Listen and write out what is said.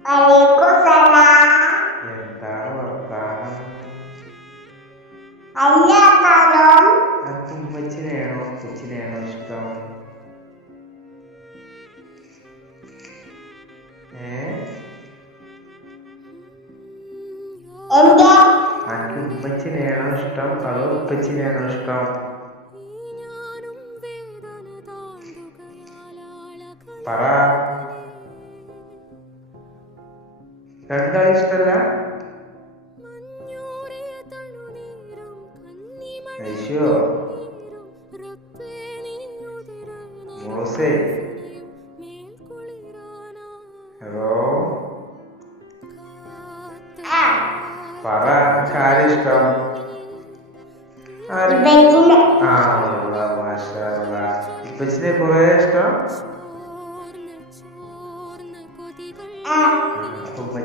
Waalaikumsalam. Ya, tahu apa? Ayo, kalau aku baca deh, aku baca deh, aku suka. Eh? Oke. Aku baca deh, aku suka. Kalau baca deh, aku suka. Para. கண்டா இஷ்டெல்லாம் ஐயோ ഇഷ്ടം ഇഷ്ടം